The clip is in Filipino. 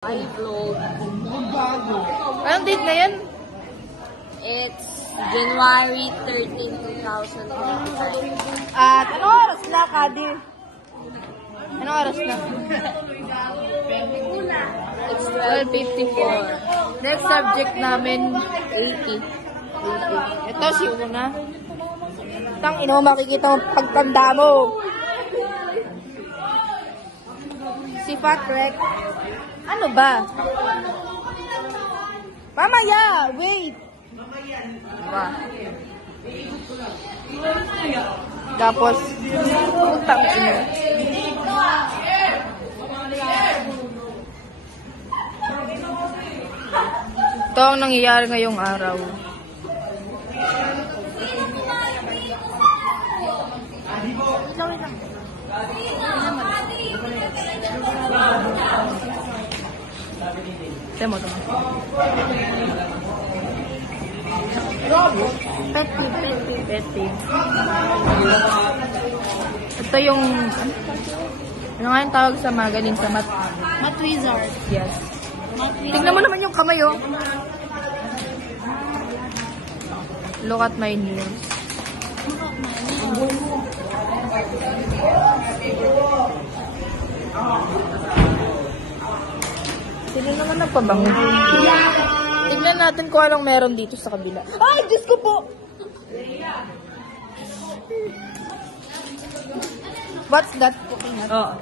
iFlow. Anong date na yan? It's January 13, 2025. At anong oras na, Kadi? Anong oras na? It's 12:54. Next subject namin, 80. Ito si Una. Tang ino, makikita mo pagtanda mo. Si Patrick. Ano ba? Mamaya! Wait! Diba? Tapos, putang ino. Ito ang nangyayari ngayong araw. Temo. Petty. Ito yung ano nga yung tawag sa mga galing sa mat Wizard. yes. Tingnan mo naman yung kamay, oh. Look at my nails. Sino naman nagpabango? Tingnan natin kung anong meron dito sa kabila. Ay, Diyos ko po! What's that cooking at? Oh.